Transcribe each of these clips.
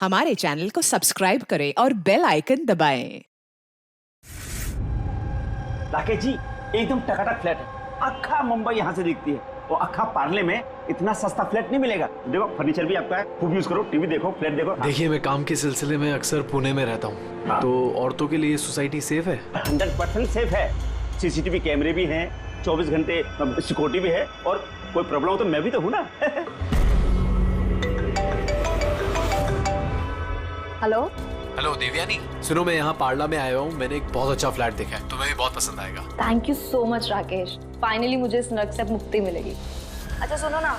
हमारे चैनल को सब्सक्राइब करें और बेल आइकन दबाएं। राकेश जी एकदम टकाटक फ्लैट है। अक्खा मुंबई यहाँ से दिखती है और अक्खा पार्ले में इतना सस्ता फ्लैट नहीं मिलेगा। देखो फर्नीचर भी आपका है, खूब यूज करो, टीवी देखो, फ्लैट देखो। देखिए मैं काम के सिलसिले में अक्सर पुणे में रहता हूँ, तो औरतों के लिए सोसाइटी सेफ है? 100% सेफ है। सीसीटीवी कैमरे भी हैं, 24 घंटे सिक्योरिटी भी है, और कोई प्रॉब्लम हो तो मैं भी तो हूँ ना। हेलो हेलो देवयानी, सुनो मैं यहाँ पार्ला में आया हूँ। मैंने एक बहुत अच्छा फ्लैट देखा है, तुम्हें भी बहुत पसंद आएगा। Thank you so much Rakesh, finally मुझे इस नर्क से मुक्ति मिलेगी। अच्छा सुनो ना,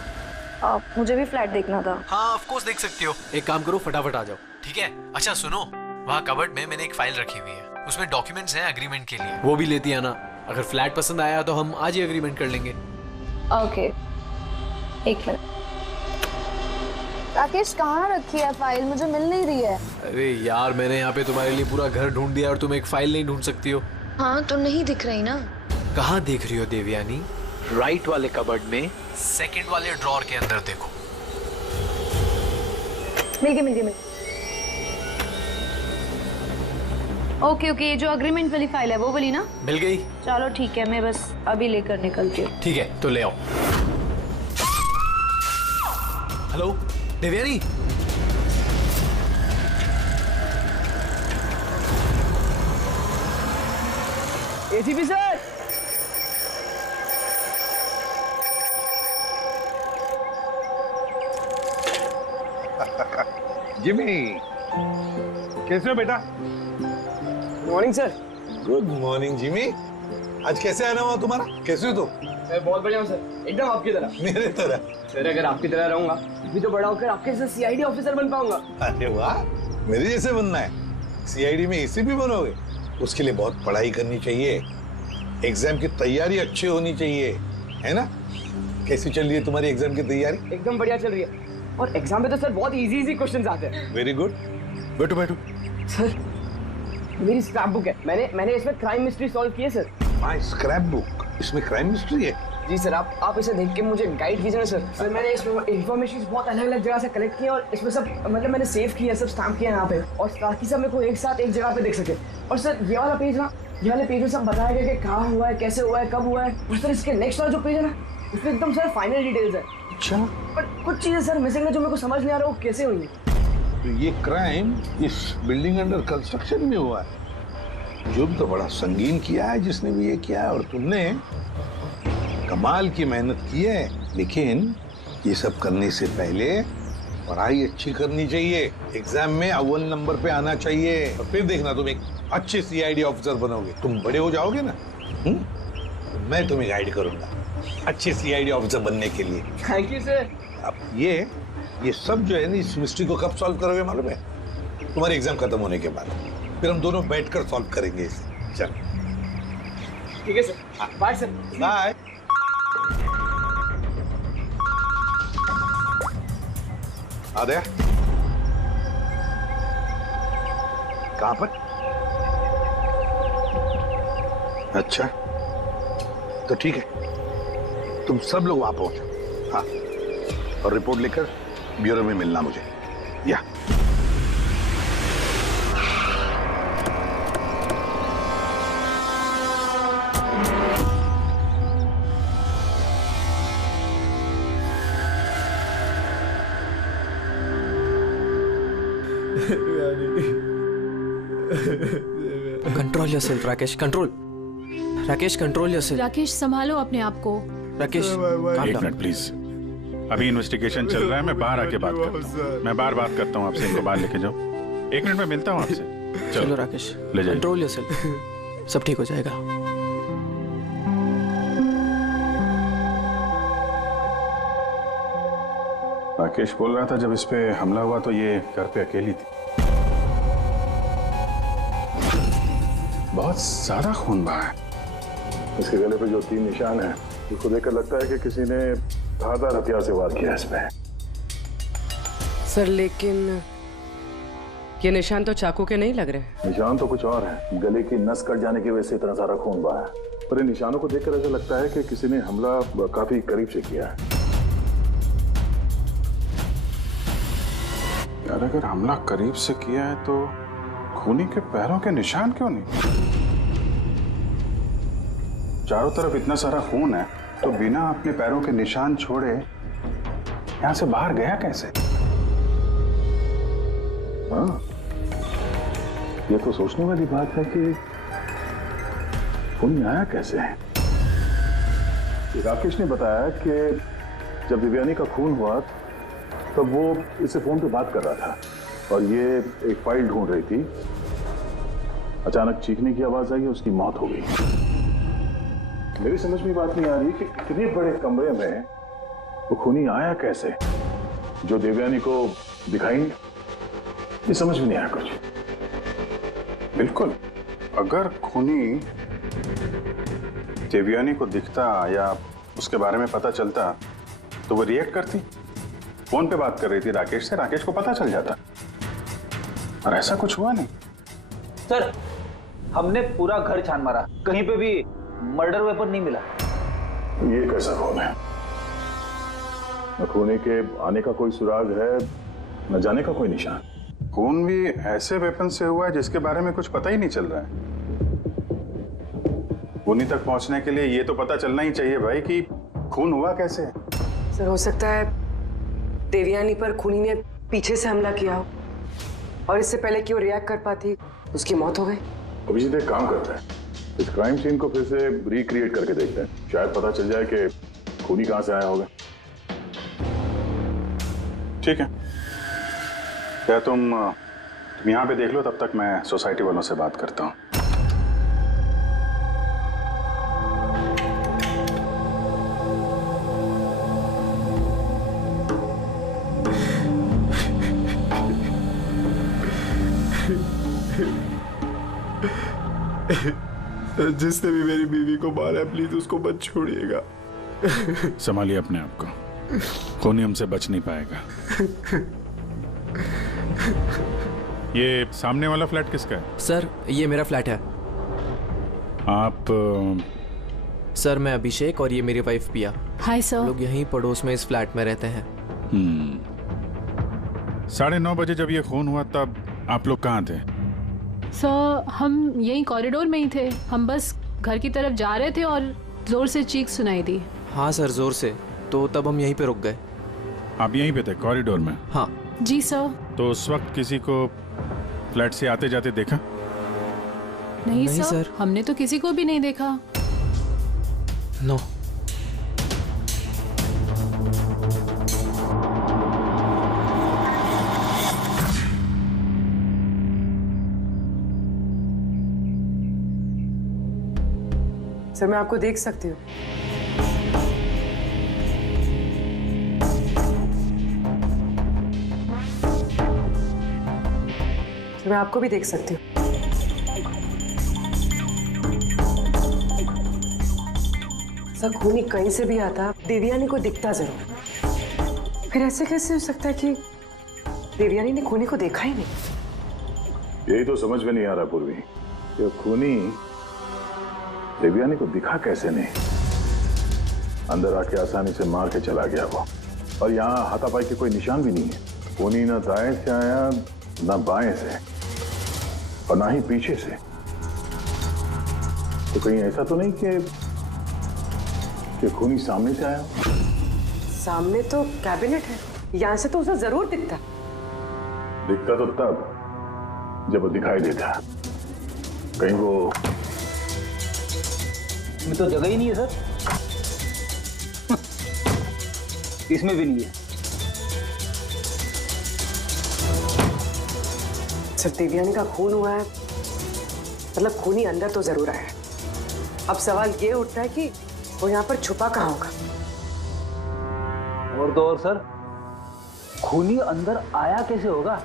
मुझे भी फ्लैट देखना था। हाँ ऑफ कोर्स देख सकती हो। एक काम करो, फटाफट आ जाओ, ठीक है? अच्छा सुनो, वहाँ कबर्ड में मैंने एक फाइल रखी हुई है, उसमें डॉक्यूमेंट्स हैं एग्रीमेंट के लिए, वो भी लेती आना। अगर फ्लैट पसंद आया तो हम आज ही एग्रीमेंट कर लेंगे। ओके एक मिनट। राकेश कहाँ रखी है फाइल, मुझे मिल नहीं रही है। अरे यार मैंने यहाँ पे तुम्हारे लिए पूरा घर ढूंढ दिया और तुम एक फाइल नहीं ढूंढ सकती हो? हाँ तो नहीं दिख रही ना। कहाँ देख रही हो देवयानी? राइट वाले कबर्ड में सेकंड वाले ड्रॉर के अंदर देखो। मिल गई। ओके ये जो अग्रीमेंट वाली फाइल है वो वाली ना? मिल गई? चलो ठीक है, मैं बस अभी लेकर निकलती हूँ। ठीक है तो ले आओ। Hello Devyani, ACP sir, Jimmy, कैसे हो बेटा? Morning sir. Good morning Jimmy. आज कैसे आना हुआ तुम्हारा? कैसे हो तुम? मैं बहुत बढ़िया हूँ सर, एकदम आपकी तरह। मेरे तरह? सर अगर आपकी तरह रहूंगा भी तो बड़ा होकर आपके जैसे सीआईडी ऑफिसर बन पाऊंगा। अरे वाह, मेरे जैसे बनना है? सीआईडी में एसीपी बनोगे? उसके लिए बहुत पढ़ाई करनी चाहिए, एग्जाम की तैयारी अच्छी होनी चाहिए, है ना? कैसी चल रही है तुम्हारी एग्जाम की तैयारी? एकदम बढ़िया चल रही है, और एग्जाम में तो सर बहुत इजी क्वेश्चंस आते हैं। वेरी गुड, बैठो बैठो। सर मेरी स्क्रैप बुक है, मैंने इसमें क्राइम मिस्ट्री सॉल्व की है सर। माय स्क्रैप बुक, इसमें क्राइम मिस्ट्री है? जी सर, आप इसे देख के मुझे गाइड कीजिए ना सर। सर मैंने इसमें इन्फॉर्मेशन बहुत अलग अलग जगह से कलेक्ट की है, और इसमें सब मतलब मैंने सेव किया है, सब स्टैम्प किया है यहाँ पे, और ताकि सब मेरे को एक साथ एक जगह पे देख सके। और सर ये वाला पेज ना, ये वाले पेज में सब बताया गया कि कहाँ हुआ है, कैसे हुआ है, कब हुआ है। और सर इसके नेक्स्ट वाला जो पेज है ना, उसमें एकदम सर फाइनल डिटेल्स है। अच्छा, पर कुछ चीजें सर मिसिंग है जो मेरे को समझ नहीं आ रहा वो कैसे हुई। तो ये क्राइम इस बिल्डिंग अंडर कंस्ट्रक्शन में हुआ है। जुर्म तो बड़ा संगीन किया है जिसने भी ये किया है, और तुमने कमाल की मेहनत की है। लेकिन ये सब करने से पहले पढ़ाई अच्छी करनी चाहिए, एग्जाम में अव्वल नंबर पे आना चाहिए, और फिर देखना तुम एक अच्छे सीआईडी ऑफिसर बनोगे। तुम बड़े हो जाओगे ना, मैं तुम्हें गाइड करूंगा अच्छे सीआईडी ऑफिसर बनने के लिए। Thank you sir. अब ये सब जो है ना, इस मिस्ट्री को कब सॉल्व करोगे मालूम है? तुम्हारे एग्जाम खत्म होने के बाद, फिर हम दोनों बैठकर सॉल्व करेंगे इसे। चल ठीक है sir, bye sir. Bye. Adya, कहाँ पर? अच्छा तो ठीक है, तुम सब लोग वहां पहुंचो। हाँ, और रिपोर्ट लेकर ब्यूरो में मिलना मुझे। या control yourself Rakesh, control. Rakesh control yourself. Rakesh संभालो अपने आप को। राकेश एक मिनट प्लीज, अभी इन्वेस्टिगेशन चल रहा है, मैं बाहर आके बात करता हूँ। मैं बाहर बात करता हूँ आपसे, इनको बाहर लेके जाओ। 1 मिनट में मिलता हूँ आपसे। चलो राकेश, ले जाइए। कंट्रोल योरसेल्फ, सब ठीक हो जाएगा। राकेश बोल रहा था जब इस पे हमला हुआ तो ये घर पे अकेली थी। बहुत ज्यादा खून बहा है। इसके गले पे जो 3 निशान हैं, उसको देखकर लगता है कि किसी ने धारदार हथियार से वार किया इसमें। सर लेकिन ये निशान तो चाकू के नहीं लग रहे। निशान तो कुछ और है, गले की नस कट जाने की वजह से इतना सारा खून बहा है। पर इन निशानों को देखकर ऐसा लगता है कि किसी ने हमला काफी करीब से किया है। यार अगर हमला करीब से किया है तो खूनी के पैरों के निशान क्यों नहीं? चारों तरफ इतना सारा खून है तो बिना अपने पैरों के निशान छोड़े यहां से बाहर गया कैसे? हाँ, ये तो सोचने वाली बात है कि खूनी आया कैसे है। राकेश ने बताया कि जब दिव्यानी का खून हुआ तब वो इससे फोन पे बात कर रहा था और ये एक फाइल ढूंढ रही थी। अचानक चीखने की आवाज आई, उसकी मौत हो गई। मेरी समझ में बात नहीं आ रही कि इतने बड़े कमरे में वो खूनी आया कैसे जो देवयानी को दिखाई नहीं। ये समझ में नहीं आया कुछ। बिल्कुल, अगर खूनी देवयानी को दिखता या उसके बारे में पता चलता तो वो रिएक्ट करती। फोन पे बात कर रही थी राकेश से, राकेश को पता चल जाता, और ऐसा कुछ हुआ नहीं। सर, हमने पूरा घर छान मारा, कहीं पे भी मर्डर वेपन नहीं मिला। ये कैसा खून है? न खूनी के आने का कोई सुराग है, न जाने का कोई निशान। खून भी ऐसे वेपन से हुआ है जिसके बारे में कुछ पता ही नहीं चल रहा है। खूनी तक पहुंचने के लिए ये तो पता चलना ही चाहिए भाई कि खून हुआ कैसे। सर हो सकता है देवयानी पर खूनी ने पीछे से हमला किया हो और इससे पहले कि वो रिएक्ट कर पाती उसकी मौत हो गई। अभिजीत एक काम करता है, इस क्राइम सीन को फिर से रिक्रिएट करके देखते हैं, शायद पता चल जाए कि खूनी कहां से आया होगा। ठीक है, क्या तुम यहाँ पे देख लो, तब तक मैं सोसाइटी वालों से बात करता हूँ। जिसने भी मेरी बीवी को मारा है प्लीज उसको मत छोड़िएगा। संभालिए अपने आप को, खूनी हमसे बच नहीं पाएगा। ये सामने वाला फ्लैट किसका है? सर ये मेरा फ्लैट है। आप सर मैं अभिषेक और ये मेरी वाइफ पिया। Hi sir. लोग यहीं पड़ोस में इस फ्लैट में रहते हैं। 9:30 बजे जब ये खून हुआ तब आप लोग कहाँ थे? सर हम यहीं कॉरिडोर में ही थे, हम बस घर की तरफ जा रहे थे और जोर से चीख सुनाई दी। हाँ सर जोर से, तो तब हम यहीं पे रुक गए। आप यहीं पे थे कॉरिडोर में? हाँ जी सर। तो उस वक्त किसी को फ्लैट से आते जाते देखा? नहीं सर, हमने तो किसी को भी नहीं देखा। नो। सर मैं आपको देख सकती हूँ। सर मैं आपको भी देख सकती हूँ। सर खूनी कहीं से भी आता देवयानी को दिखता जरूर। फिर ऐसे कैसे हो सकता है कि देवयानी ने खूनी को देखा ही नहीं? यही तो समझ में नहीं आ रहा पूर्वी, कि खूनी देवयानी को दिखा कैसे नहीं। अंदर आके आसानी से मार के चला गया वो, और यहाँ हाथापाई के कोई निशान भी नहीं है। खूनी ना दाएं से आया ना बाएं से और ना ही पीछे से। तो कहीं ऐसा तो नहीं कि खूनी सामने से आया? सामने तो कैबिनेट है, यहाँ से तो उसे जरूर दिखता। दिखता तो तब जब वो दिखाई देता। कहीं वो इसमें तो जगह ही नहीं है सर। इसमें भी नहीं है। सर देवयानी का खून हुआ है, मतलब खूनी अंदर तो जरूर आया है। अब सवाल ये उठता है कि वो यहाँ पर छुपा कहाँ होगा। और तो और सर, खूनी अंदर आया कैसे होगा?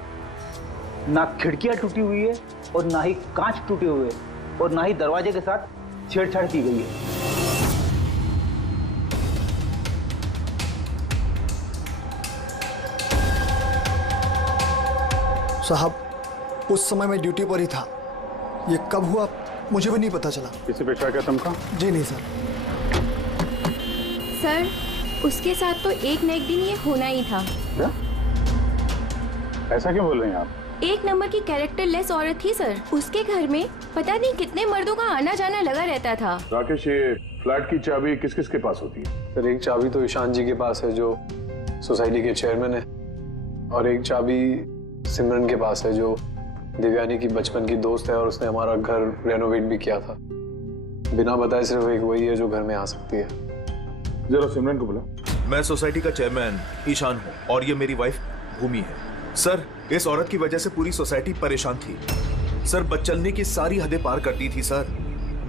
ना खिड़कियां टूटी हुई है और ना ही कांच टूटे हुए और ना ही दरवाजे के साथ छेड़छाड़ की गई है। साहब उस समय मैं ड्यूटी पर ही था, ये कब हुआ मुझे भी नहीं पता चला। किसी पे शक है तुमको? जी नहीं सर। सर उसके साथ तो एक न एक दिन ये होना ही था। क्या? ऐसा क्यों बोल रहे हैं आप? एक नंबर की कैरेक्टरलेस औरत थी सर। उसके घर में पता नहीं कितने मर्दों का आना जाना लगा रहता था। राकेश, ये फ्लैट की चाबी किस किस के पास होती है? सर एक चाबी तो ईशान जी के पास है जो सोसाइटी के चेयरमैन है, और एक चाबी सिमरन के पास है जो देवयानी की बचपन की दोस्त है और उसने हमारा घर रेनोवेट भी किया था। बिना बताए सिर्फ एक वही है जो घर में आ सकती है। जरा सिमरन को बुला। मैं सोसाइटी का चेयरमैन ईशान हूँ और ये मेरी वाइफ भूमि है। सर, इस औरत की वजह से पूरी सोसाइटी परेशान थी। सर, बदचलनी की सारी हदें पार करती थी सर।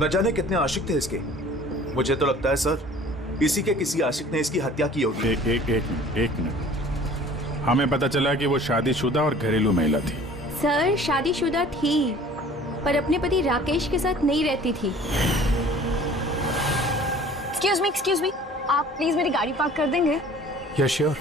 न जाने कितने आशिक थे इसके। मुझे तो लगता है सर, इसी के किसी आशिक ने इसकी हत्या की होगी। एक मिनट। हमें पता चला कि वो शादीशुदा और घरेलू महिला थी। सर शादीशुदा थी पर अपने पति राकेश के साथ नहीं रहती थी। एक्सक्यूज मी, आप प्लीज मेरी गाड़ी पार्क कर देंगे? या sure.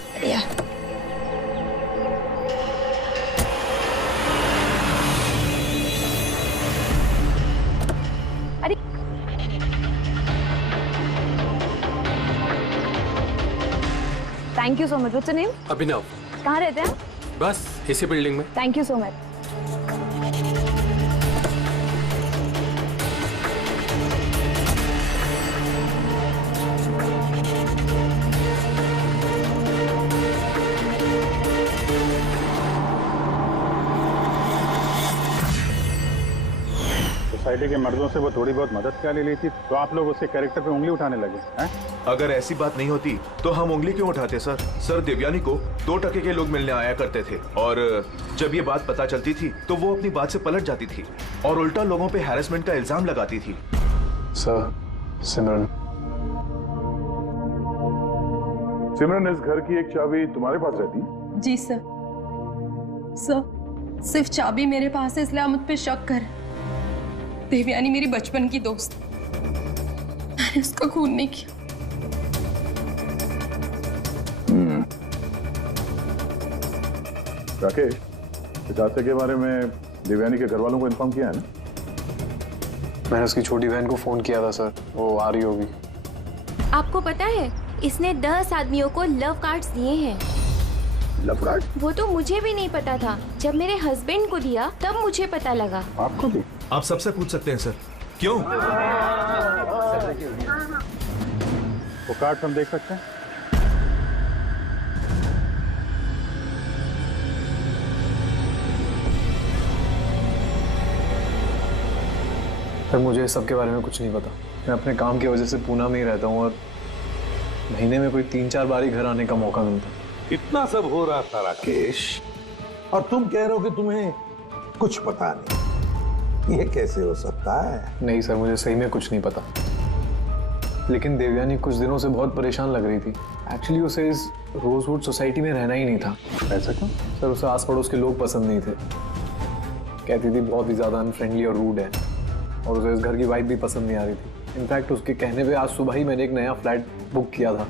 Thank you so much. What's your name? Abhinav. कहाँ रहते हैं? बस इसी बिल्डिंग में। Thank you so much. Society के मर्दों से वो थोड़ी बहुत मदद क्या ले ली थी, तो आप लोग उसके कैरेक्टर पे उंगली उठाने लगे हैं? अगर ऐसी बात नहीं होती तो हम उंगली क्यों उठाते सर? सर, देवयानी को 2 टके के लोग मिलने आया करते थे और जब ये बात पता चलती थी तो वो अपनी बात से पलट जाती थी और उल्टा लोगों पे हैरेसमेंट का इल्जाम लगाती थी। सर, सिमरन इस घर की एक चाबी तुम्हारे पास रहती है? जी सर। सिर्फ चाबी मेरे पास है इसलिए आप मुझ पे शक कर। देवयानी मेरी बचपन की दोस्त, मैंने उसका खून नहीं किया। राकेश, इस हादसे के बारे में देवयानी के घर वालों को इन्फॉर्म किया है ना? मैंने उसकी छोटी बहन को फोन किया था सर, वो आ रही होगी। आपको पता है इसने 10 आदमियों को लव कार्ड्स दिए हैं। Love card? वो तो मुझे भी नहीं पता था, जब मेरे हस्बैंड को दिया तब मुझे पता लगा। आपको भी? आप सबसे पूछ सकते हैं सर। क्यों? वो कार्ड हम देख सकते हैं? सर मुझे इस सब के बारे में कुछ नहीं पता। मैं अपने काम की वजह से पूना में ही रहता हूँ और महीने में कोई 3-4 बार ही घर आने का मौका मिलता। इतना सब हो रहा था राकेश, और तुम कह रहे हो कि तुम्हें कुछ पता नहीं। ये कैसे हो सकता है? नहीं सर, मुझे सही में कुछ नहीं पता। लेकिन देवयानी कुछ दिनों से बहुत परेशान लग रही थी। एक्चुअली उसे इस रोजवुड सोसाइटी में रहना ही नहीं था। ऐसा क्यों? सर उसे आस पड़ोस के लोग पसंद नहीं थे। कहती थी बहुत ही ज़्यादा अनफ्रेंडली और रूड है, और उसे इस घर की वाइब भी पसंद नहीं आ रही थी। इनफैक्ट उसके कहने पे आज सुबह ही मैंने एक नया फ्लैट बुक किया था।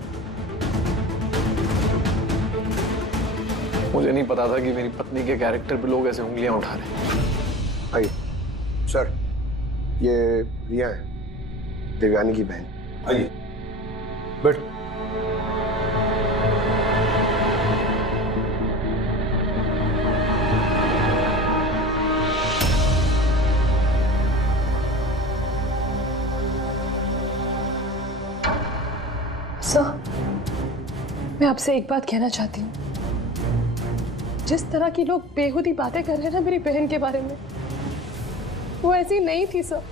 मुझे नहीं पता था कि मेरी पत्नी के कैरेक्टर पे लोग ऐसे उंगलियां उठा रहे हैं। आइए सर, ये रिया है, देवयानी की बहन। आइए बैठ। सर, मैं आपसे एक बात कहना चाहती हूँ। जिस तरह की लोग बेहुदी बातें कर रहे हैं ना मेरी बहन के बारे में, वो ऐसी नहीं थी सर।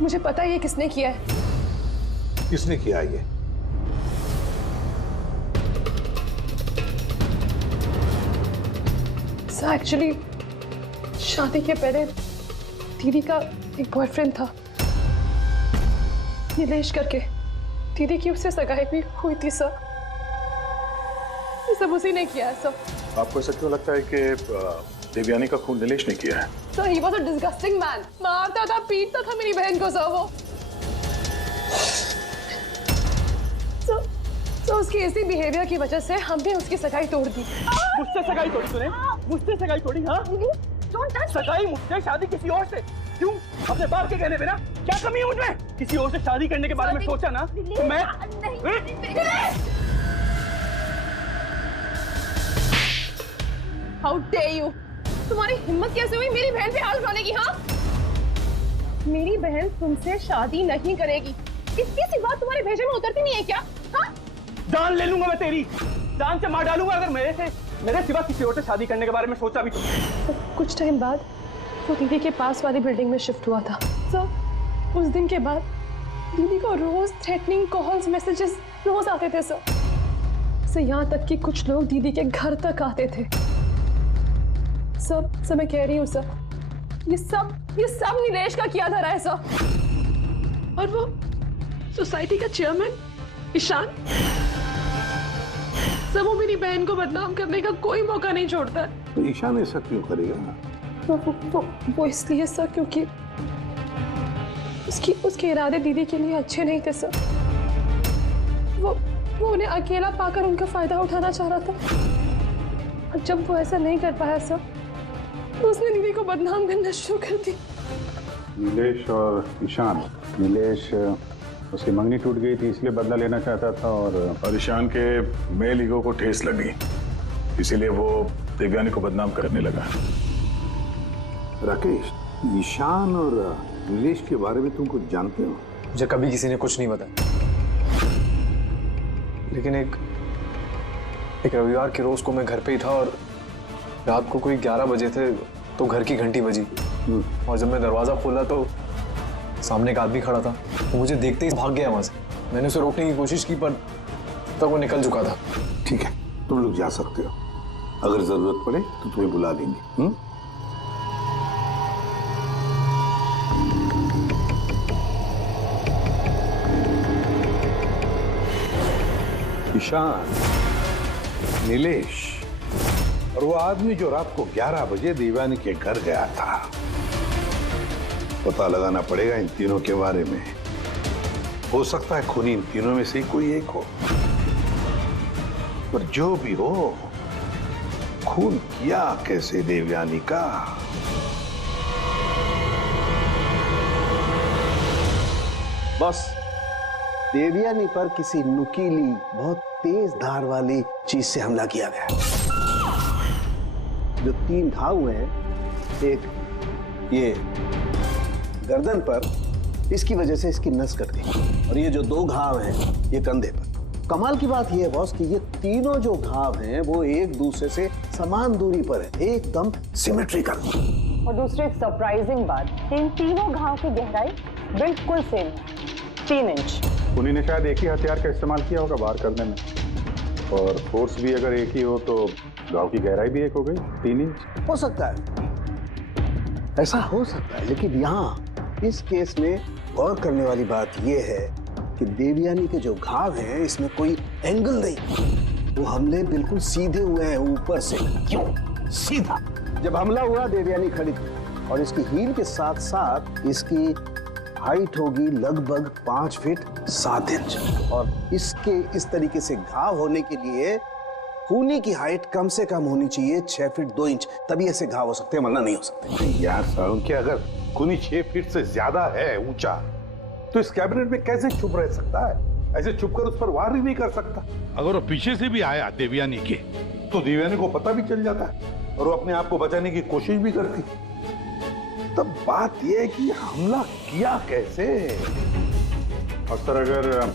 मुझे पता है ये किसने किया है। किसने किया ये? सर एक्चुअली शादी के पहले दीदी का एक बॉयफ्रेंड था, नीलेश करके। दीदी की उससे सगाई भी हुई थी सर। ये सब उसी ने किया है सर। आपको ऐसा क्यों लगता है कि देवयानी का खून नीलेश ने किया है? Sir he was a disgusting man. मारता था, पीटता था मेरी बहन को सर वो। सर उसकी इसी बिहेवियर की वजह से हमने उसकी सगाई तोड़ दी। मुझसे सगाई तोड़ी तूने? मुझसे सगाई तोड़ी? हाँ, सगाई मुझसे, शादी किसी और से। क्यों? अपने बाप के कहने पे ना? क्या कमी है मुझमें? किसी और से शादी करने के बारे में सोचा ना तो मैं हाउ डेयर यू! तुम्हारी हिम्मत कैसे हुई मेरी बहन पे हाथ उठाने की? हाँ, मेरी बहन तुमसे शादी नहीं करेगी। इतनी सी बात तुम्हारे भेजे में उतरती नहीं है क्या? हाँ, जान ले लूंगा मैं तेरी, जान से मार डालूंगा अगर मेरे सिवा किसी और से शादी करने के बारे में सोचा भी तो कुछ टाइम बाद वो दीदी के पास वाली बिल्डिंग में शिफ्ट हुआ था। सर, उस दिन के बाद दीदी को रोज थ्रेटनिंग कॉल्स, मैसेजेस रोज आते थे सर। यहाँ तक कि कुछ लोग दीदी के घर तक आते थे। सर मैं कह रही हूँ सर, ये सब नीलेश का किया धरा है सर। और वो सोसाइटी का चेयरमैन ईशान सर, वो मेरी बहन को बदनाम करने का कोई मौका नहीं छोड़ता है। तो ईशान ऐसा क्यों करेगा? वो इसलिए सर क्योंकि उसके इरादे दीदी के लिए अच्छे नहीं थे सर। वो उन्हें अकेला पाकर उनका फायदा उठाना चाह रहा था। और जब वो ऐसा नहीं कर पाया सर, तो उसने दीदी को बदनाम करना शुरू कर दी। नीलेश और ईशान, नीलेश उसकी मंगनी टूट गई थी इसलिए बदला लेना चाहता था, और ईशान के मेल ईगो को ठेस लगी, इसीलिए वो देवयानी को बदनाम करने लगा। राकेश, ईशान और नीलेश के बारे में तुम कुछ जानते हो? मुझे कभी किसी ने कुछ नहीं बताया, लेकिन एक रविवार के रोज को मैं घर पे ही था और रात को कोई 11 बजे थे तो घर की घंटी बजी। और जब मैं दरवाजा खोला तो सामने एक आदमी खड़ा था। वो मुझे देखते ही भाग गया वहां से। मैंने उसे रोकने की कोशिश की पर तब वो निकल चुका था। ठीक है, तुम लोग जा सकते हो, अगर जरूरत पड़े तो तुम्हें बुला देंगे। ईशान, नीलेश और वो आदमी जो रात को 11 बजे देवयानी के घर गया था, पता लगाना पड़ेगा इन तीनों के बारे में। हो सकता है खूनी इन तीनों में से कोई एक हो, पर जो भी हो, खून किया कैसे देवयानी का? बस देवयानी पर किसी नुकीली, बहुत तेज धार वाली चीज से हमला किया गया। जो 3 घाव हुए हैं, एक ये गर्दन पर, इसकी वजह से इसकी नस कट गई, और ये जो 2 घाव हैं ये कंधे पर। कमाल की बात ये है बॉस कि ये तीनों जो घाव हैं वो एक दूसरे से समान दूरी पर है, एकदम सिमेट्रिकल। और दूसरी एक सरप्राइजिंग बात कि इन तीनों घाव की गहराई बिल्कुल सेम है, 3 इंच। खूनी ने शायद एक ही हथियार का इस्तेमाल किया होगा वार करने में, और फोर्स भी अगर एक ही हो तो घाव की गहराई भी एक हो गई, 3 इंच। हो सकता है, ऐसा हो सकता है, लेकिन यहाँ इस केस में गौर करने वाली बात यह है कि देवयानी के जो घाव हैं इसमें कोई एंगल नहीं, वो हमले बिल्कुल सीधे हुए हैं ऊपर से। क्यों सीधा? जब हमला हुआ देवयानी खड़ी थी, और इसकी हील के साथ साथ इसकी हाइट होगी लगभग 5 फीट 7 इंच, और इसके इस तरीके से घाव होने के लिए खूनी की हाइट कम से कम होनी चाहिए 6 फीट 2 इंच, तभी ऐसे घाव हो सकते हैं, वरना नहीं हो सकते। यार सारुण, क्या अगर खूनी 6 फीट से ज्यादा है ऊंचा, तो इस कैबिनेट में कैसे चुप रह सकता है? ऐसे चुप कर उस पर वार ही नहीं कर सकता। अगर वो पीछे से भी आया देवयानी के, तो देवयानी को पता भी चल जाता और वो अपने आप को बचाने की कोशिश भी करती। तब बात यह है कि हमला किया कैसे? और सर, अगर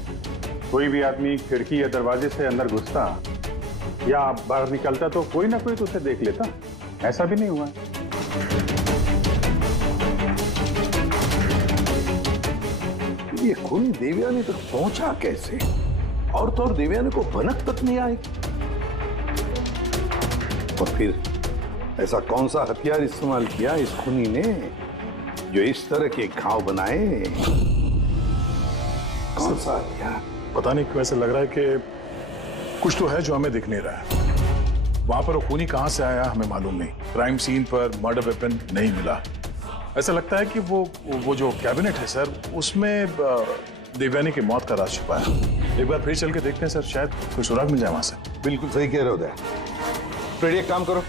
कोई भी आदमी खिड़की या दरवाजे से अंदर घुसता या बाहर निकलता तो कोई ना कोई तो उसे देख लेता, ऐसा भी नहीं हुआ। ये खूनी देवयानी तक पहुंचा कैसे? और तो और देवयानी को भनक तक नहीं आई। और फिर ऐसा कौन सा हथियार इस्तेमाल किया इस खूनी ने जो इस तरह के घाव बनाए? कौन सा हथियार? पता नहीं क्यों ऐसा लग रहा है कि कुछ तो है जो हमें दिख नहीं रहा है। वहां पर वो खूनी कहां से आया हमें मालूम नहीं। क्राइम सीन पर मर्डर वेपन नहीं मिला। ऐसा लगता है कि वो जो कैबिनेट है सर, उसमें देवयानी की मौत का राज छुपा है। एक बार फिर चल के देखते हैं सर, शायद कोई सुराग मिल जाए वहां से। बिल्कुल सही कह रहे हो उदय। फिर एक काम करो,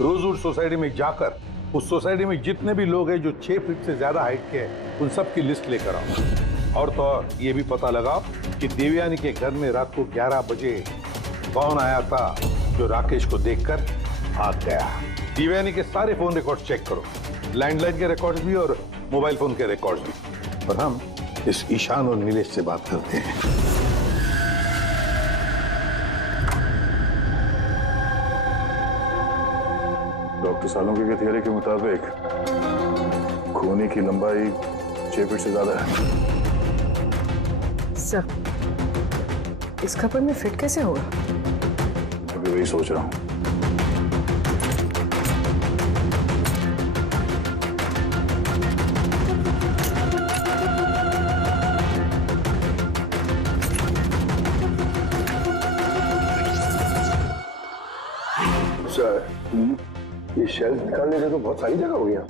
रोजवुड सोसाइटी में जाकर उस सोसाइटी में जितने भी लोग हैं जो 6 फीट से ज्यादा हाइट के हैं, उन सब की लिस्ट लेकर आओ। और तो और ये भी पता लगाओ कि देवयानी के घर में रात को 11 बजे कौन आया था जो राकेश को देखकर भाग गया। देवयानी के सारे फोन रिकॉर्ड चेक करो, लैंडलाइन के रिकॉर्ड भी और मोबाइल फोन के रिकॉर्ड भी। और हम इस ईशान और नीलेश से बात करते हैं। डॉक्टर सालों के थियरी के मुताबिक खूनी की लंबाई 6 फीट से ज्यादा है। सर, इस कपड़े में फिट कैसे होगा? अभी वही सोच रहा हूँ। सर, ये शेल्फ निकालने से तो बहुत सारी जगह हो गया,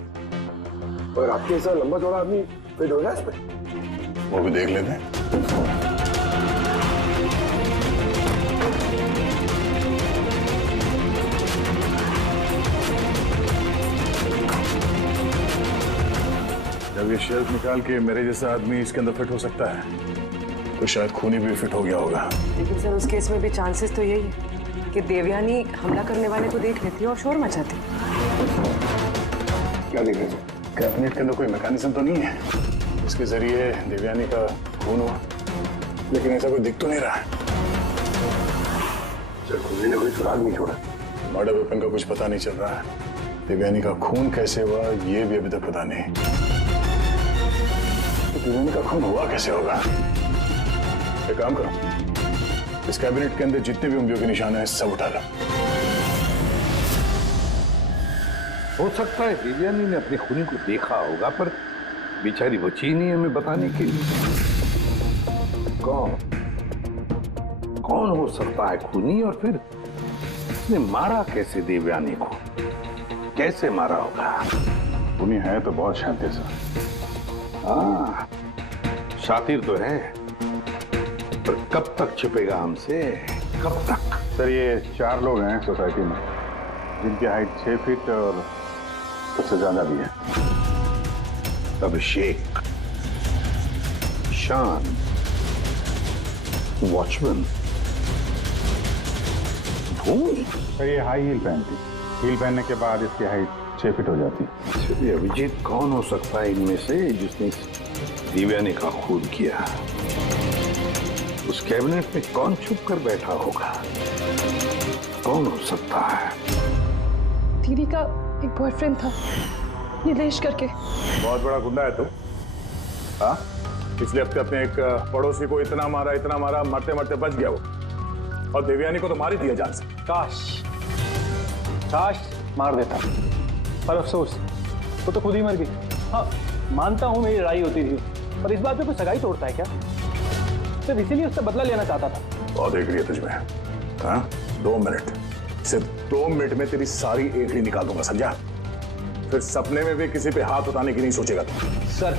और आपके ऐसा लंबा चौड़ा आदमी फिट हो गया इस पे। वो भी देख लेते हैं। जब ये शेल्फ निकाल के मेरे जैसा आदमी इसके अंदर फिट हो सकता है, तो शायद खूनी भी फिट हो गया होगा। लेकिन सर, उस केस में भी चांसेस तो यही है कि देवयानी हमला करने वाले को देख लेती और शोर मचाती। क्या देख रहे थे? कैबिनेट के अंदर कोई मैकेनिज्म तो नहीं है इसके जरिए देवयानी का खून हुआ, लेकिन ऐसा कोई दिख तो नहीं रहा है। सर, खूनी ने कोई सुराग नहीं छोड़ा। मर्डर वेपन का कुछ पता नहीं चल रहा है। देवयानी का खून कैसे हुआ ये भी अभी तक पता नहीं। तो देवयानी का खून हुआ कैसे होगा? एक काम करो, इस कैबिनेट के अंदर जितने भी उंगलियों के निशान हैं सब उठा लो। हो सकता है देवयानी ने अपने खूनी को देखा होगा, पर बेचारी बची नहीं हमें बताने के लिए। कौन हो सकता है खूनी, और फिर उसने मारा कैसे देवयानी को? कैसे मारा होगा? खूनी है तो बहुत शातिर सर। हाँ, शातिर तो है, पर कब तक छिपेगा हमसे? कब तक? सर, ये 4 लोग हैं सोसाइटी में जिनकी हाइट 6 फीट और उससे ज्यादा भी है। अभिषेक, शान, वॉचमैन, भूमि। सर, ये हाई हील पहनती, हील पहनने के बाद इसकी हाइट 6 फीट हो जाती। चलिए, अभिजीत कौन हो सकता है इनमें से जिसने देवयानी का खून किया? उस कैबिनेट में कौन छुप कर बैठा होगा? कौन हो सकता है? दीदी का एक बॉयफ्रेंड था, नीलेश करके। बहुत बड़ा गुंडा है तू। हाँ, पिछले हफ्ते अपने एक पड़ोसी को इतना मारा, मरते मरते बच गया वो, और देवयानी को तो मार ही दिया जान से। काश मार देता, पर अफसोस वो तो खुद ही मर गई। हाँ, मानता हूँ मेरी लड़ाई होती थी, पर इस बात पे कोई सगाई तोड़ता है क्या? सिर्फ इसीलिए उससे बदला लेना चाहता था। बहुत देख रही है तुझमें। हाँ, 2 मिनट, सिर्फ 2 मिनट में तेरी सारी एंट्री निकाल दूंगा, समझा? फिर सपने में भी किसी पे हाथ उठाने की नहीं सोचेगा तू। सर,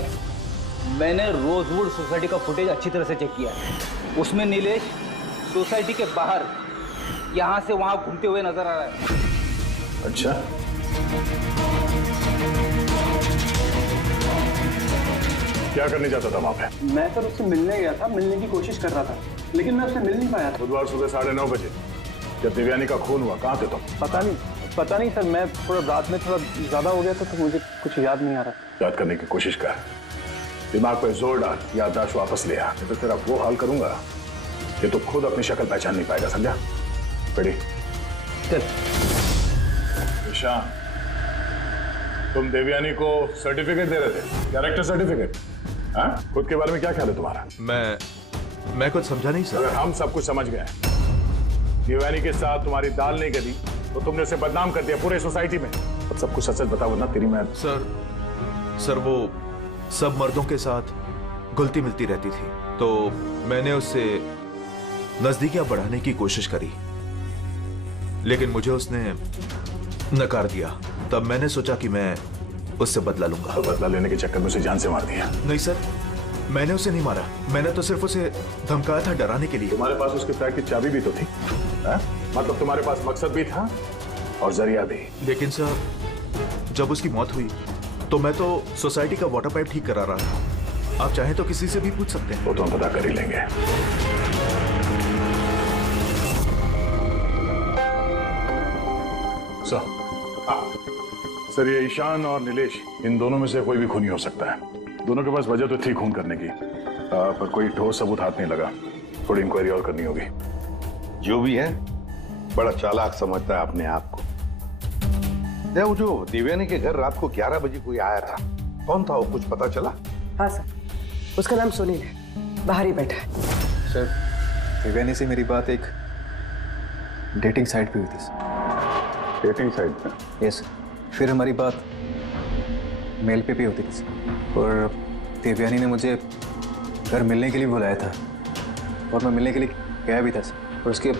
मैंने रोजवुड सोसाइटी का फुटेज अच्छी तरह से चेक किया है। उसमें नीलेश सोसाइटी के बाहर यहाँ से वहाँ घूमते हुए नजर आ रहा है। अच्छा, क्या करने जाता था वहां पे? मैं सर उससे मिलने गया था, मिलने की कोशिश कर रहा था, लेकिन मैं उससे मिल नहीं पाया था। बुधवार सुबह 9:30 बजे जब देवयानी का खून हुआ, कहाँ थे तुम? पता नहीं सर, मैं थोड़ा रात में थोड़ा ज्यादा हो गया था, तो मुझे कुछ याद नहीं आ रहा। याद करने की कोशिश कर, दिमाग पे जोर डाल, याददाश्त वापस ले आ, नहीं तो तेरा वो हाल करूंगा कि तू खुद अपनी शक्ल पहचान नहीं पाएगा, समझा? बड़ी चल। ईशान, तुम देवयानी को सर्टिफिकेट दे रहे थे, कैरेक्टर सर्टिफिकेट। हाँ, खुद के बारे में क्या ख्याल है तुम्हारा? मैं कुछ समझा नहीं सर। अगर हम सब कुछ समझ गए, देवयानी के साथ तुम्हारी दाल नहीं गली तो तुमने उसे बदनाम कर दिया पूरे सोसाइटी में। अब सब कुछ सच सच बताओ ना, तेरी मैं। सर वो सब मर्दों के साथ घुलती मिलती रहती थी, तो मैंने उससे नजदीकियां बढ़ाने की कोशिश करी, लेकिन मुझे उसने नकार दिया। तब मैंने सोचा कि मैं उससे बदला लूंगा। बदला लेने के चक्कर में उसे जान से मार दिया? नहीं सर, मैंने उसे नहीं मारा, मैंने तो सिर्फ उसे धमकाया था डराने के लिए। तुम्हारे पास उसके फ्लैट की चाबी भी तो थी, है? मतलब तुम्हारे पास मकसद भी था और जरिया भी। लेकिन सर, जब उसकी मौत हुई तो मैं तो सोसाइटी का वाटर पाइप ठीक करा रहा था। आप चाहें तो किसी से भी पूछ सकते हैं। वो तो हम पता कर ही लेंगे। सर ये ईशान और नीलेश, इन दोनों में से कोई भी खूनी हो सकता है। दोनों के पास वजह तो थी खून करने की, पर कोई ठोस सबूत हाथ नहीं लगा। थोड़ी इंक्वायरी और करनी होगी। जो भी है, बड़ा चालाक समझता है अपने आप को। वो जो देवयानी के घर रात को 11 बजे कोई आया था, कौन था वो, कुछ पता चला? हाँ सर, उसका नाम सुनील है, बाहर ही बैठा है। सर, देवयानी से मेरी बात एक डेटिंग साइट पे हुई थी सर। डेटिंग साइट पे? यस। फिर हमारी बात मेल पे भी होती थी सर। और देवयानी ने मुझे घर मिलने के लिए बुलाया था और मैं मिलने के लिए गया भी था सर। और उसके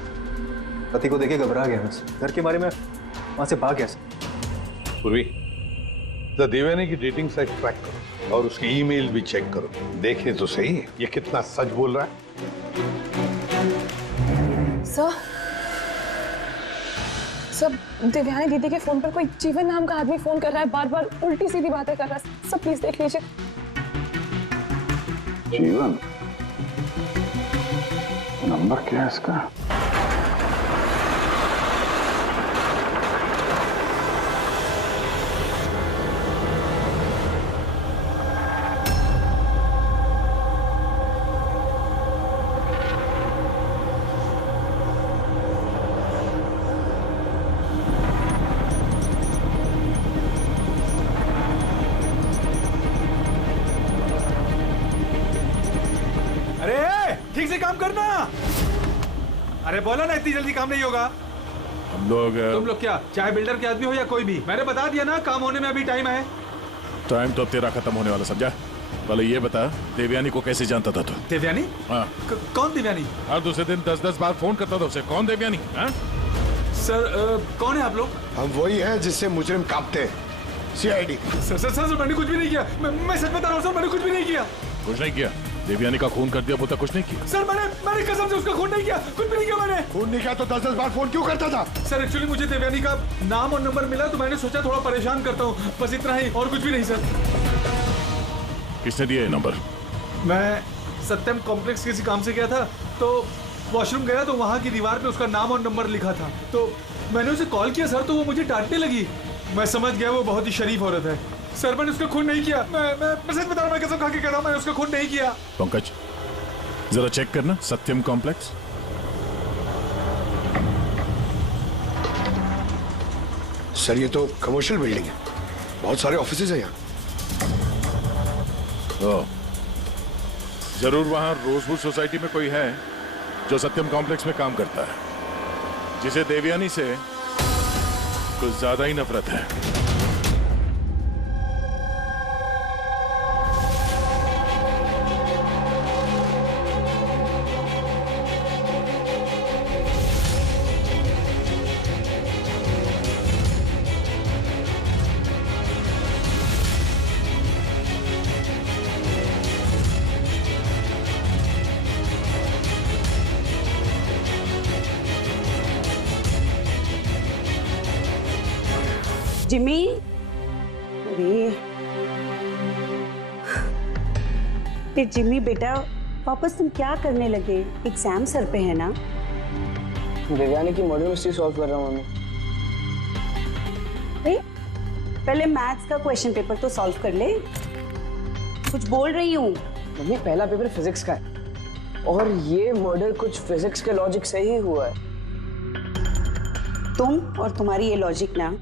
पति को देखे घबरा गया मैं सर। घर के बारे में वहाँ से भाग गया सर। पूर्वी, देवयानी की डेटिंग साइट ट्रैक करो और उसकी ईमेल भी चेक करो। देखे तो सही ये कितना सच बोल रहा है। सर, देवयानी दीदी के फोन पर कोई जीवन नाम का आदमी फोन कर रहा है, बार बार उल्टी सीधी बातें कर रहा है। सब प्लीज देख लीजिए। जीवन? नंबर क्या है इसका? ठीक से काम करना। अरे बोला ना, इतनी जल्दी काम नहीं होगा। हम लोग तुम लोग क्या, चाहे बिल्डर के आदमी हो या कोई भी, मैंने बता दिया ना, काम होने में अभी टाइम है। टाइम तो अब तेरा खत्म होने वाला, समझा? पहले ये बता, देवयानी को कैसे जानता था तू? देवयानी? हाँ। कौन देवयानी? हर दूसरे दिन 10-10 बार फोन करता था उसे। कौन देवयानी? हाँ? सर, कौन है आप लोग? हम वही हैं जिससे मुजरिम कांपते हैं, CID। सर, मैंने कुछ भी नहीं किया। मैं सच बता रहा हूँ सर, मैंने कुछ भी नहीं किया। कुछ नहीं किया? देवयानी का खून कर दिया, वो तक कुछ नहीं किया? सर, मैंने कसम से उसका खून नहीं किया, कुछ भी नहीं किया मैंने। खून नहीं किया तो 10-10 बार फोन क्यों करता था? सर, एक्चुअली मुझे देवयानी का नाम और नंबर मिला तो मैंने सोचा थोड़ा परेशान करता हूँ, बस इतना ही, और कुछ भी नहीं सर। किसने दिया ये नंबर? मैं सत्यम कॉम्प्लेक्स किसी काम से गया था, तो वॉशरूम गया तो वहाँ की दीवार पे उसका नाम और नंबर लिखा था, तो मैंने उसे कॉल किया सर, तो वो मुझे डांटने लगी। मैं समझ गया वो बहुत ही शरीफ औरत है। सर, मैंने उसका खून नहीं किया। मैं सच बता रहा हूँ, मैं कसम खा के कह रहा हूँ, मैंने उसका खून नहीं किया। पंकज, जरा चेक करना सत्यम कॉम्प्लेक्स। सर, ये तो कमर्शियल बिल्डिंग है, बहुत सारे ऑफिसेज हैं यहाँ। जरूर वहां रोजवुड सोसाइटी में कोई है जो सत्यम कॉम्प्लेक्स में काम करता है, जिसे देवयानी से कुछ ज्यादा ही नफरत है। जिमी, अरे जिमी बेटा, वापस तुम क्या करने लगे? एग्जाम सर पे है ना? देवयानी की मर्डर मिस्ट्री सॉल्व कर रहा हूँ मम्मी। पहले मैथ्स का क्वेश्चन पेपर तो सॉल्व कर ले। कुछ बोल रही हूँ मम्मी, पहला पेपर फिजिक्स का है और ये मर्डर कुछ फिजिक्स के लॉजिक से ही हुआ है। तुम और तुम्हारी ये लॉजिक ना,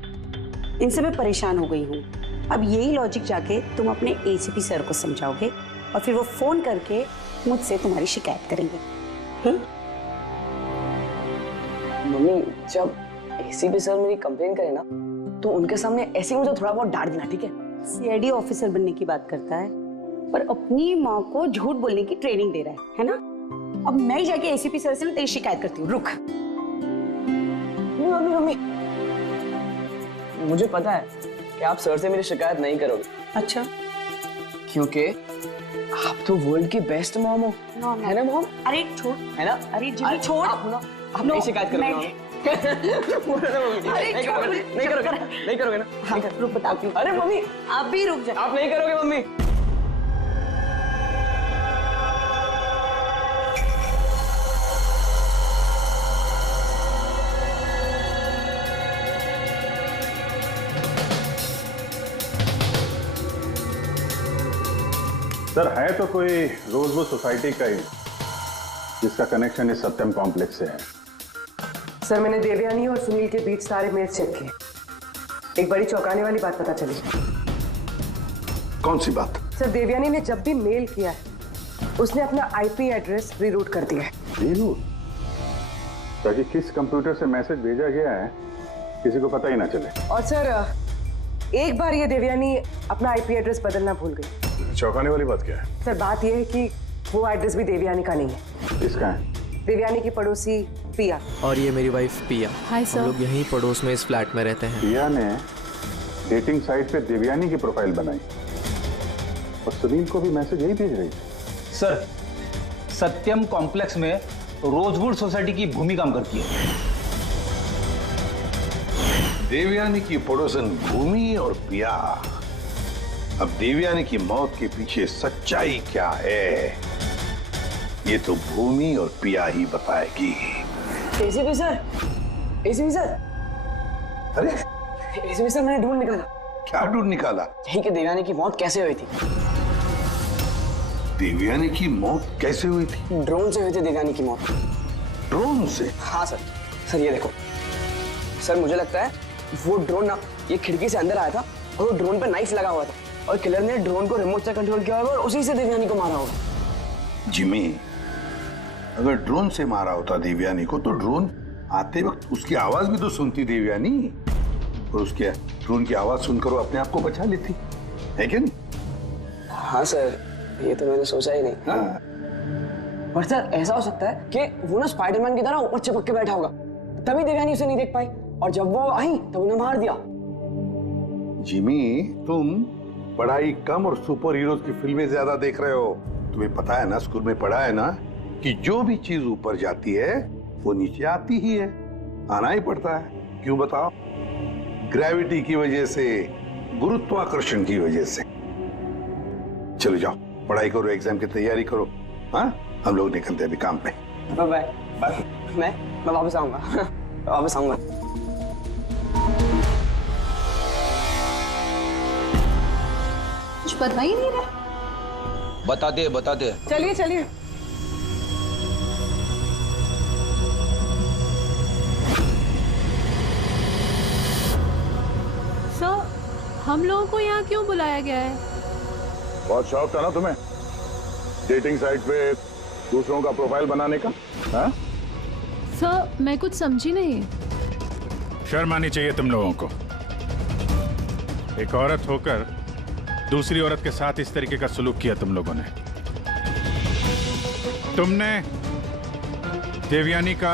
इनसे मैं परेशान हो गई हूँ। अब यही लॉजिक जाके तुम अपने ACP सर को समझाओगे और फिर वो फोन करके मुझसे तुम्हारी शिकायत करेंगे। मम्मी, जब ACP सर मेरी कंप्लेन करे ना, तो उनके सामने ऐसे ही मुझे थोड़ा बहुत डांट देना, ठीक है? CID ऑफिसर बनने की बात करता है पर अपनी माँ को झूठ बोलने की ट्रेनिंग दे रहा है ना? अब मैं ही जाके ACP सर से तेरी शिकायत करती हूँ। रुक। मम्मी मम्मी, मुझे पता है कि आप सर से मेरी शिकायत नहीं करोगे। अच्छा? क्योंकि आप तो वर्ल्ड की बेस्ट मॉम हो, है ना मॉम? अरे छोड़, है ना? अरे जिमी छोड़। आप नहीं शिकायत करोगे? नहीं करोगे ना? हाँ, रुक बताती हूँ। अरे मम्मी, आप भी रुक जाओ। आप नहीं करोगे मम्मी? सर है तो कोई रोजवुड सोसाइटी का ही जिसका कनेक्शन इस सत्यम कॉम्प्लेक्स से है। सर मैंने देवयानी और सुनील के बीच सारे मेल्स चेक किए। एक बड़ी चौंकाने वाली बात पता चली। कौन सी बात? सर देवयानी ने जब भी मेल किया है उसने अपना आईपी एड्रेस रीरूट कर दिया है। रीरूट? ताकि किस कंप्यूटर से मैसेज भेजा गया है किसी को पता ही ना चले। और सर एक बार ये देवयानी अपना आईपी एड्रेस बदलना भूल गई। चौंकाने वाली बात क्या है? सर बात यह है कि वो एड्रेस भी देवयानी का नहीं है। किसका है? देवयानी की पड़ोसी पिया। और ये मेरी वाइफ पिया। Hi sir. हम लोग यहीं पड़ोस में इस फ्लैट में रहते हैं। पिया ने डेटिंग साइट पे देवयानी की प्रोफाइल बनाई और सुनील को भी मैसेज यही भेज रही थी। सर सत्यम कॉम्प्लेक्स में रोजवुड सोसाइटी की भूमि काम करती है। देवयानी की पड़ोसन भूमि और पिया। अब देवयानी की मौत के पीछे सच्चाई क्या है ये तो भूमि और पिया ही बताएगी। एसीपी सर, एसीपी सर, अरे एसीपी सर मैंने ढूंढ निकाला। क्या ढूंढ निकाला? यही कि देवयानी की मौत कैसे हुई थी। देवयानी की मौत कैसे हुई थी? ड्रोन से हुई थी देवयानी की मौत। ड्रोन से? हाँ सर। सर ये देखो सर, मुझे लगता है वो ड्रोन ना ये खिड़की से अंदर आया था और वो ड्रोन पे नाइफ लगा हुआ था और किलर ने ड्रोन को रिमोट से कंट्रोल किया होगा और उसी से देवयानी को मारा होगा। जिमी, अगर ड्रोन से मारा होता देवयानी को तो ड्रोन आते वक्त उसकी आवाज भी तो सुनती देवयानी और उसके ड्रोन की आवाज सुनकर वो अपने आप को बचा लेती है क्या नहीं? हाँ सर, ये तो मैंने सोचा ही नहीं। हाँ। पर सर ऐसा हो सकता है कि वो ना स्पाइडरमैन की तरह ऊपर चिपक के बैठा होगा, तभी देवयानी उसे नहीं देख पाई और जब वो आई तब उन्हें मार दिया। जिमी, तुम पढ़ाई कम और सुपर हीरोज की फिल्में ज्यादा देख रहे हो। तुम्हें पता है ना, स्कूल में पढ़ा है ना कि जो भी चीज ऊपर जाती है वो नीचे आती ही है, आना ही पड़ता है। क्यों बताओ? ग्रेविटी की वजह से, गुरुत्वाकर्षण की वजह से। चलो जाओ पढ़ाई करो, एग्जाम की तैयारी करो। हाँ, हम लोग निकलते हैं अभी काम पे। Bye bye. मैं वापस आऊंगा। वापस आऊंगा। कुछ बता ही नहीं रहा। बता दे। चलिए चलिए। सर हम लोगों को यहाँ क्यों बुलाया गया है? बहुत शौक था ना तुम्हें डेटिंग साइट पे दूसरों का प्रोफाइल बनाने का? हाँ? सर मैं कुछ समझी नहीं। शर्म आनी चाहिए तुम लोगों को। एक औरत होकर दूसरी औरत के साथ इस तरीके का सलूक किया तुम लोगों ने। तुमने देवयानी का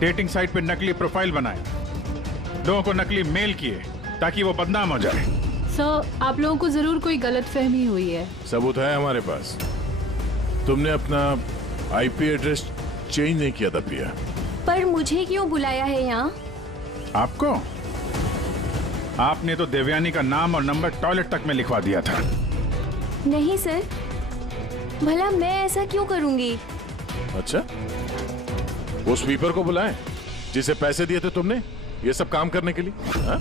डेटिंग साइट पे नकली प्रोफाइल बनाया, लोगों को नकली मेल किए ताकि वो बदनाम हो जाए। सर आप लोगों को जरूर कोई गलतफहमी हुई है। सबूत है हमारे पास। तुमने अपना आईपी एड्रेस चेंज नहीं किया था पिया। पर मुझे क्यों बुलाया है यहाँ? आपको? आपने तो देवयानी का नाम और नंबर टॉयलेट तक में लिखवा दिया था। नहीं सर, भला मैं ऐसा क्यों करूंगी? अच्छा, वो स्वीपर को बुलाएं जिसे पैसे दिए थे तुमने ये सब काम करने के लिए? हा?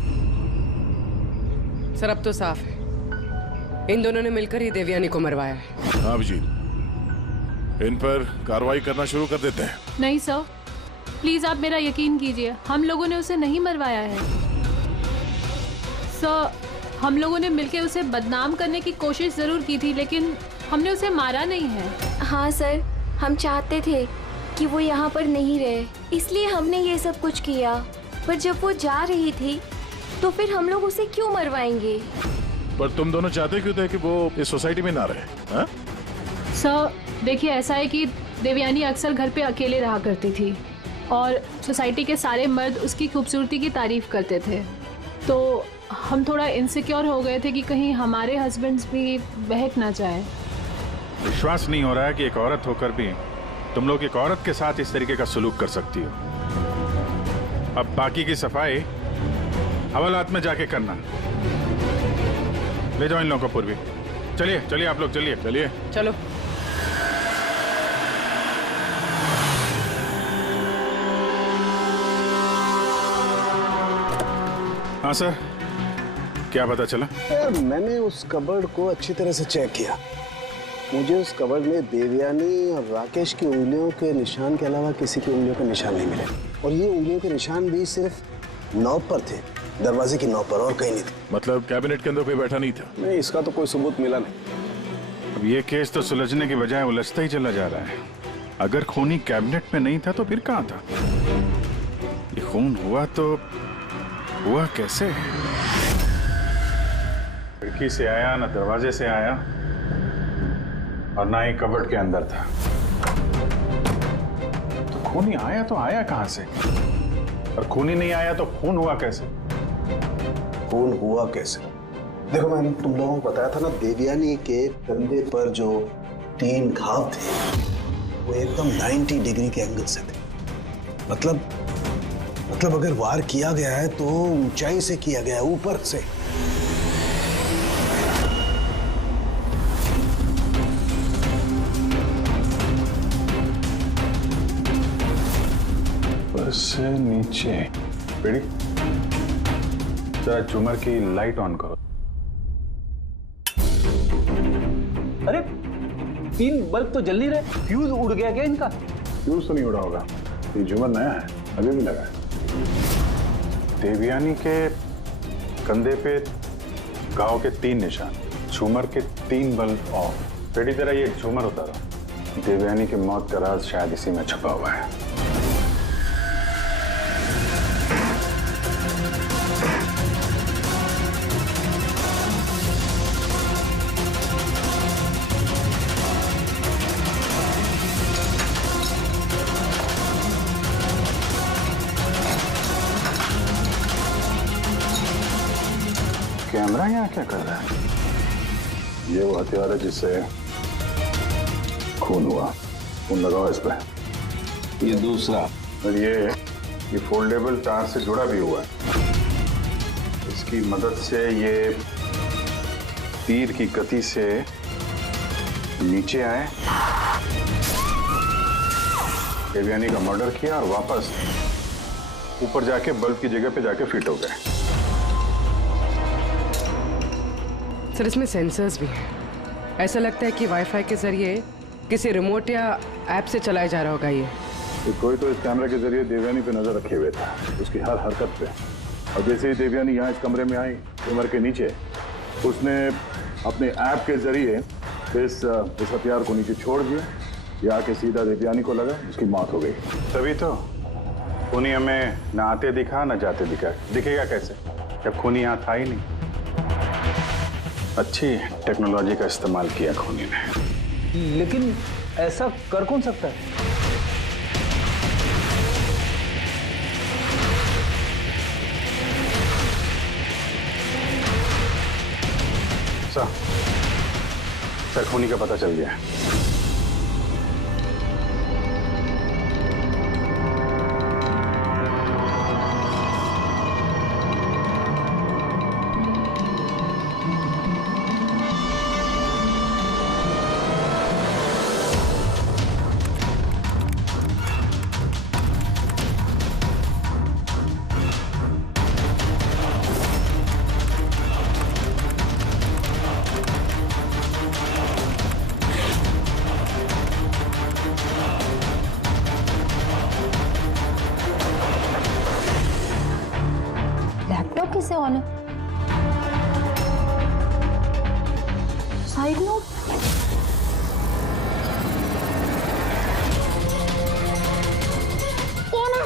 सर अब तो साफ है, इन दोनों ने मिलकर ही देवयानी को मरवाया है। हाँ अभिजीत, इन पर कार्रवाई करना शुरू कर देते हैं। नहीं सर, प्लीज आप मेरा यकीन कीजिए, हम लोगों ने उसे नहीं मरवाया है। सर हम लोगों ने मिलकर उसे बदनाम करने की कोशिश जरूर की थी, लेकिन हमने उसे मारा नहीं है। हाँ सर, हम चाहते थे कि वो यहाँ पर नहीं रहे, इसलिए हमने ये सब कुछ किया। पर जब वो जा रही थी तो फिर हम लोग उसे क्यों मरवाएंगे? पर तुम दोनों चाहते क्यों थे कि वो इस सोसाइटी में ना रहे? हा? सर देखिए, ऐसा है कि देवयानी अक्सर घर पे अकेले रहा करती थी और सोसाइटी के सारे मर्द उसकी खूबसूरती की तारीफ करते थे, तो हम थोड़ा इनसिक्योर हो गए थे कि कहीं हमारे हस्बैंड्स भी बहक ना जाए। विश्वास नहीं हो रहा है कि एक औरत होकर भी तुम लोग एक औरत के साथ इस तरीके का सलूक कर सकती हो। अब बाकी की सफाई हवालात में जाके करना। ले जाओ इन लोगों को पूर्वी। चलिए चलिए आप लोग, चलिए चलिए चलो। हाँ सर, क्या पता चला? यार मैंने उस कबर्ड को अच्छी तरह से चेक किया, मुझे उस कवर्ड में देवयानी और राकेश की उंगलियों के निशान के अलावा किसी की उंगलियों के निशान नहीं मिले। और ये उंगलियों के निशान भी सिर्फ नॉब पर थे, दरवाजे की नॉब पर, और कहीं नहीं थे। मतलब कैबिनेट के अंदर कोई बैठा नहीं था? नहीं, इसका तो कोई सबूत मिला नहीं। अब ये केस तो सुलझने की बजाय उलझता ही चला जा रहा है। अगर खूनी कैबिनेट में नहीं था तो फिर कहाँ था? ये खून हुआ तो हुआ कैसे? खिड़की से आया, ना दरवाजे से आया, और ना ही कबर्ड के अंदर था। तो खूनी आया तो आया कहां से? और खूनी नहीं आया तो खून हुआ कैसे? खून हुआ कैसे? देखो, मैंने तुम लोगों को बताया था ना, देवयानी के कंधे पर जो 3 घाव थे वो एकदम 90 डिग्री के एंगल से थे। मतलब अगर वार किया गया है तो ऊंचाई से किया गया है, ऊपर से। ऊपर से नीचे। बेटी, जरा झूमर की लाइट ऑन करो। अरे 3 बल्ब तो जल नहीं रहे, फ्यूज उड़ गया क्या इनका? फ्यूज तो नहीं उड़ा होगा, ये झूमर नया है, अभी भी लगा है। देवयानी के कंधे पे घाव के 3 निशान, झूमर के 3 बल्ब ऑफ। बेटी, जरा ये झूमर उतारो। देवयानी की मौत का राज शायद इसी में छुपा हुआ है। कैमरा यहाँ क्या कर रहा है? ये वो हथियार है जिससे खून हुआ। खून लगाओ इस पे। ये दूसरा, और ये फोल्डेबल तार से जुड़ा भी हुआ है। इसकी मदद से ये तीर की गति से नीचे आए, देवयानी का मर्डर किया और वापस ऊपर जाके बल्ब की जगह पे जाके फिट हो गए। सर, इसमें सेंसर्स भी हैं। ऐसा लगता है कि वाईफाई के जरिए किसी रिमोट या ऐप से चलाया जा रहा होगा ये। कोई तो इस कैमरा के जरिए देवयानी पे नजर रखे हुए था, उसकी हर हरकत पे। और जैसे ही देवयानी यहाँ इस कमरे में आई, कमर के नीचे, उसने अपने ऐप के जरिए इस हथियार को नीचे छोड़ दिया। ये आके सीधा देवयानी को लगा, उसकी मौत हो गई। तभी तो खूनी हमें न आते दिखा न जाते दिखा। दिखेगा कैसे जब खूनी यहाँ था ही नहीं? अच्छी टेक्नोलॉजी का इस्तेमाल किया खूनी ने। लेकिन ऐसा कर कौन सकता है? सर, खूनी का पता चल गया। लैपटॉप कैसे ऑन है? Side note? कौन है?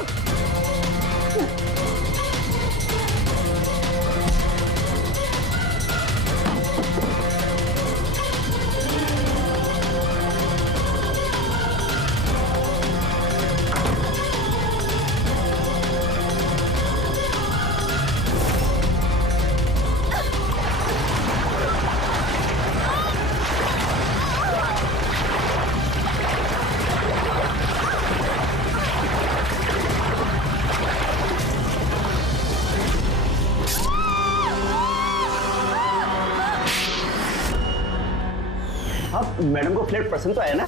मैडम को फ्लैट पसंद तो आया ना?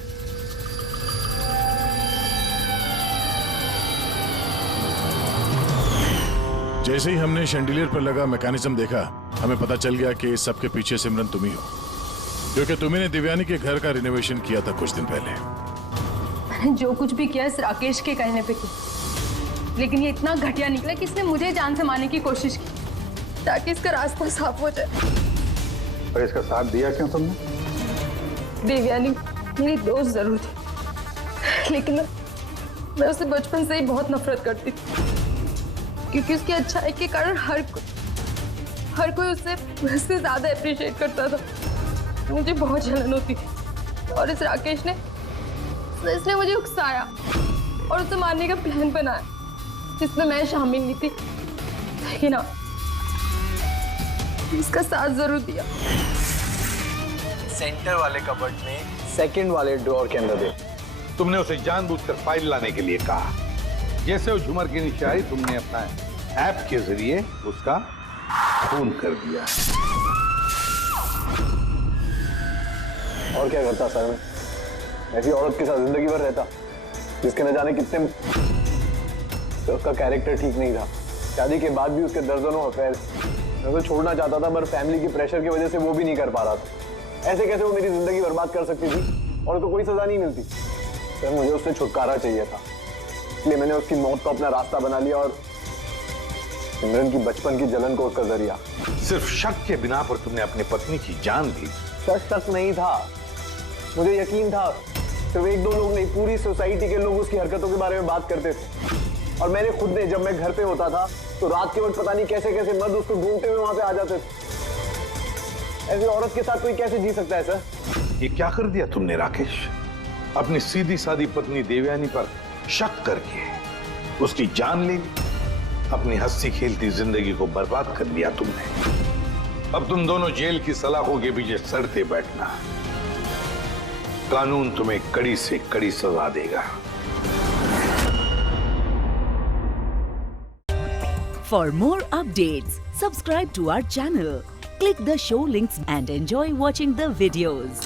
जैसे ही हमने शैंडिलियर पर लगा मैकेनिज्म देखा, हमें पता चल गया कि इस सब के पीछे सिमरन तुम ही हो। क्योंकि तुम्ही दिव्यानी के घर का रिनोवेशन किया था कुछ दिन पहले। मैंने जो कुछ भी किया इस राकेश के कहने पे किया, लेकिन ये इतना घटिया निकला कि इसने मुझे जान से मारने की कोशिश की ताकि इसका रास्ता साफ हो जाए। और इसका साथ दिया क्यों तुमने? देवयानी मेरी दोस्त जरूर थी, लेकिन मैं उससे बचपन से ही बहुत नफरत करती थी, क्योंकि उसकी अच्छाई के कारण हर कोई उससे ज्यादा अप्रिशिएट करता था। मुझे बहुत जलन होती थी और इस राकेश ने इसने मुझे उकसाया और उसे मारने का प्लान बनाया, जिसमें मैं शामिल नहीं थी, लेकिन हाँ, इसका साथ जरूर दिया। सेंटर वाले कबर्ड में सेकंड वाले ड्रॉर के अंदर दे। तुमने उसे जानबूझकर फाइल लाने के लिए कहा। जैसे वो झूमर के नीचे आई, तुमने अपना ऐप के जरिए उसका खून कर दिया। और क्या करता सर मैं? ऐसी औरत के साथ जिंदगी भर रहता जिसके न जाने कितने, तो उसका कैरेक्टर ठीक नहीं था। शादी के बाद भी उसके दर्जनों अफेयर। मैं उसे छोड़ना चाहता था, पर फैमिली की प्रेशर की वजह से वो भी नहीं कर पा रहा था। ऐसे कैसे वो मेरी जिंदगी बर्बाद कर सकती थी और उसको कोई सजा नहीं मिलती। सर मुझे उससे छुटकारा चाहिए था, इसलिए मैंने उसकी मौत को अपना रास्ता बना लिया और सिमरन की बचपन की जलन को उसका जरिया। सिर्फ शक के बिना पर तुमने अपनी पत्नी की जान ली। सर शक नहीं था, मुझे यकीन था। सिर्फ एक दो लोग नहीं, पूरी सोसाइटी के लोग उसकी हरकतों के बारे में बात करते थे। और मैंने खुद ने, जब मैं घर पे होता था तो रात के वक्त पता नहीं कैसे कैसे मर्द उसको ढूंढते हुए वहां पे आ जाते थे। ऐसी औरत के साथ कोई कैसे जी सकता है सर? ये क्या कर दिया तुमने राकेश? अपनी सीधी सादी पत्नी देवयानी पर शक करके उसकी जान ली, अपनी हंसी खेलती जिंदगी को बर्बाद कर लिया तुमने। अब तुम दोनों जेल की सलाखों के पीछे सड़ते बैठना। कानून तुम्हें कड़ी से कड़ी सजा देगा। For more updates, subscribe to our channel, click the show links and enjoy watching the videos.